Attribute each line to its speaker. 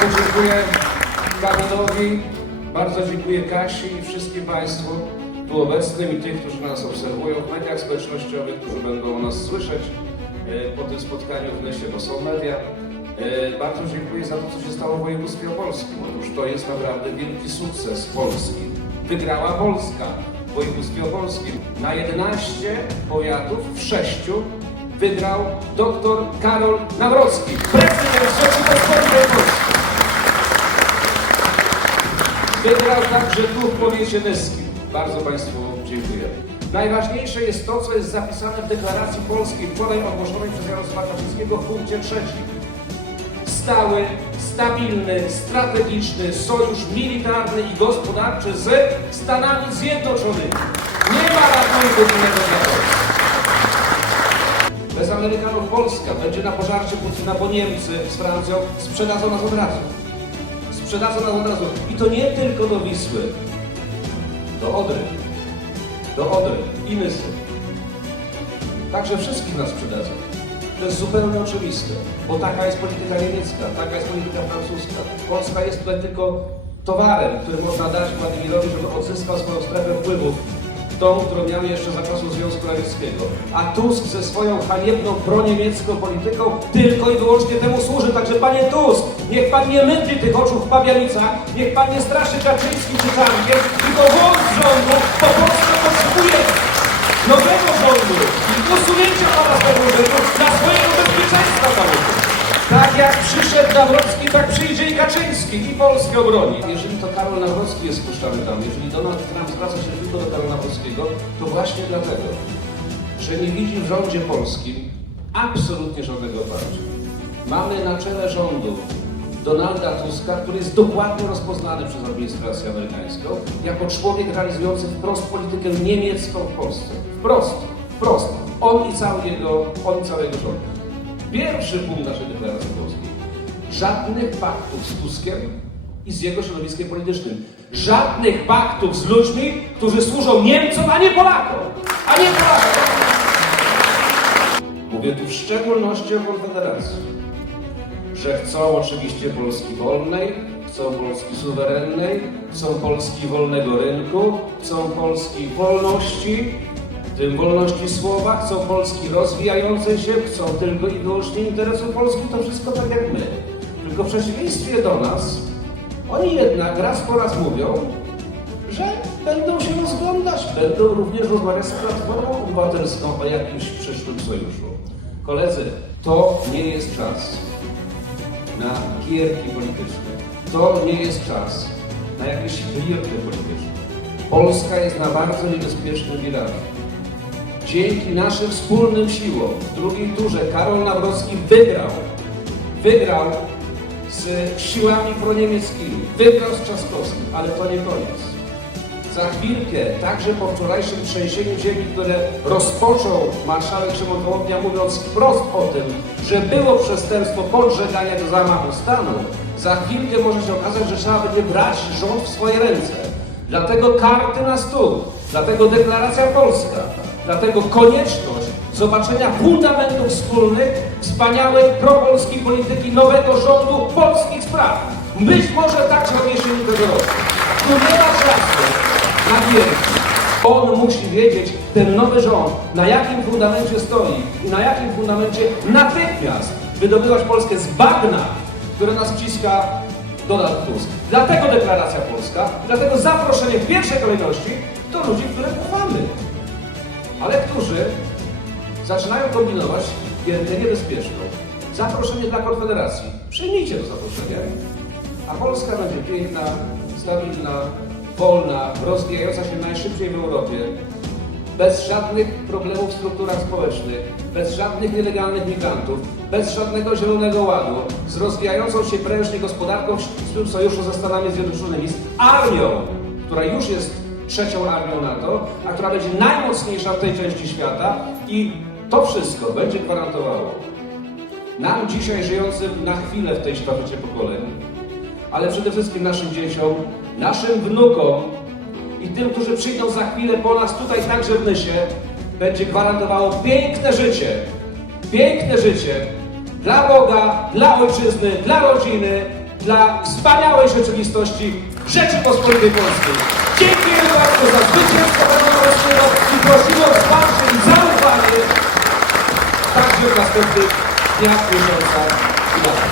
Speaker 1: Bardzo dziękuję Kaminowi, bardzo dziękuję Kasi i wszystkim Państwu tu obecnym i tych, którzy nas obserwują w mediach społecznościowych, którzy będą nas słyszeć e, po tym spotkaniu w Nysie, bo są media. E, Bardzo dziękuję za to, co się stało w województwie opolskim. Otóż to jest naprawdę wielki sukces Polski. Wygrała Polska w województwie opolskim. Na 11 powiatów w 6 wygrał dr Karol Nawrocki, prezydent Rzeczypospolitej Także tu w powiecie nyskim. Bardzo Państwu dziękuję. Najważniejsze jest to, co jest zapisane w deklaracji polskiej, wczoraj ogłoszonej przez Jarosława Kaczyńskiego w punkcie trzecim. Stały, stabilny, strategiczny sojusz militarny i gospodarczy ze Stanami Zjednoczonymi. Nie ma ratunku innego dla Polski. Bez Amerykanów Polska będzie na pożarcie Putina, bo Niemcy z Francją sprzedadzą nas od razu. Sprzedadzą nas od razu. I to nie tylko do Wisły, do Odry, do Odry i Nysy. Także wszystkich nas sprzedadzą. To jest zupełnie oczywiste, bo taka jest polityka niemiecka, taka jest polityka francuska. Polska jest tutaj tylko towarem, który można dać Władimirowi, żeby odzyskał swoją strefę wpływów, tą, którą miał jeszcze za czasów Związku Radzieckiego. A Tusk ze swoją haniebną proniemiecką polityką tylko i wyłącznie temu służy. Także panie Tusk, niech pan nie mydli tych oczu w pabianicach, niech pan nie straszy Kaczyńskim czy Czarnkiem, tylko z rządu, bo Polska potrzebuje nowego rządu i usunięcia pana z tego rządu dla swojego bezpieczeństwa narodu. Tak jak przyszedł Nawrocki, tak przyjdzie i Kaczyński i Polskę obroni. Jeżeli to Karol Nawrocki jest spuszczany tam, jeżeli Donald Trump zwraca się tylko do Karola Nawrockiego, to właśnie dlatego, że nie widzi w rządzie polskim absolutnie żadnego oparcia. Mamy na czele rządu Donalda Tuska, który jest dokładnie rozpoznany przez administrację amerykańską jako człowiek realizujący wprost politykę niemiecką w Polsce. Wprost, wprost. On i cały jego, on i cały jego rząd. Pierwszy punkt naszej deklaracji polskiej. Żadnych paktów z Tuskiem i z jego środowiskiem politycznym. Żadnych paktów z ludźmi, którzy służą Niemcom, a nie Polakom. A nie Polakom. Mówię tu w szczególności o Konfederacji że chcą oczywiście Polski wolnej, chcą Polski suwerennej, chcą Polski wolnego rynku, chcą Polski wolności, tym wolności słowa, chcą Polski rozwijającej się, chcą tylko i wyłącznie interesów Polski, to wszystko tak jak my. Tylko w przeciwieństwie do nas, oni jednak raz po raz mówią, że będą się rozglądać, będą również rozmawiać z Platformą Obywatelską o jakimś przyszłym sojuszu. Koledzy, to nie jest czas na gierki polityczne. To nie jest czas na jakieś flirty polityczne. Polska jest na bardzo niebezpiecznym wirażu. Dzięki naszym wspólnym siłom w drugiej turze Karol Nawrocki wygrał. Wygrał z siłami proniemieckimi, wygrał z Trzaskowskim, ale to nie koniec. Za chwilkę, także po wczorajszym trzęsieniu ziemi, które rozpoczął marszałek Szymon Hołownia, mówiąc wprost o tym, że było przestępstwo podżegania do zamachu stanu, za chwilkę może się okazać, że trzeba będzie brać rząd w swoje ręce. Dlatego karty na stół, dlatego deklaracja polska, dlatego konieczność zobaczenia fundamentów wspólnych, wspaniałej propolskiej polityki nowego rządu polskich spraw. Być może także jesieni tego roku. Tu nie ma czasu na wielki. On musi wiedzieć, ten nowy rząd, na jakim fundamencie stoi i na jakim fundamencie natychmiast wydobywać Polskę z bagna, które nas wciska Donald Tusk. Dlatego deklaracja polska, dlatego zaproszenie w pierwszej kolejności do ludzi, którym ufamy, ale którzy zaczynają kombinować gierkę niebezpieczną. Zaproszenie dla Konfederacji. Przyjmijcie to zaproszenie, a Polska będzie piękna, stabilna, wolna, rozwijająca się najszybciej w Europie, bez żadnych problemów w strukturach społecznych, bez żadnych nielegalnych migrantów, bez żadnego zielonego ładu, z rozwijającą się prężnie gospodarką w sojuszu ze Stanami Zjednoczonymi, z armią, która już jest trzecią armią NATO, a która będzie najmocniejsza w tej części świata i to wszystko będzie gwarantowało nam dzisiaj żyjącym na chwilę w tej sztafecie pokoleń, ale przede wszystkim naszym dzieciom, naszym wnukom i tym, którzy przyjdą za chwilę po nas tutaj także w Nysie, będzie gwarantowało piękne życie. Piękne życie dla Boga, dla Ojczyzny, dla rodziny dla wspaniałej rzeczywistości Rzeczypospolitej Polskiej. Dziękuję bardzo za zwycięstwo Polskiego i prosimy o wsparcie i zaufanie także w następnych dniach, miesiącach i latach.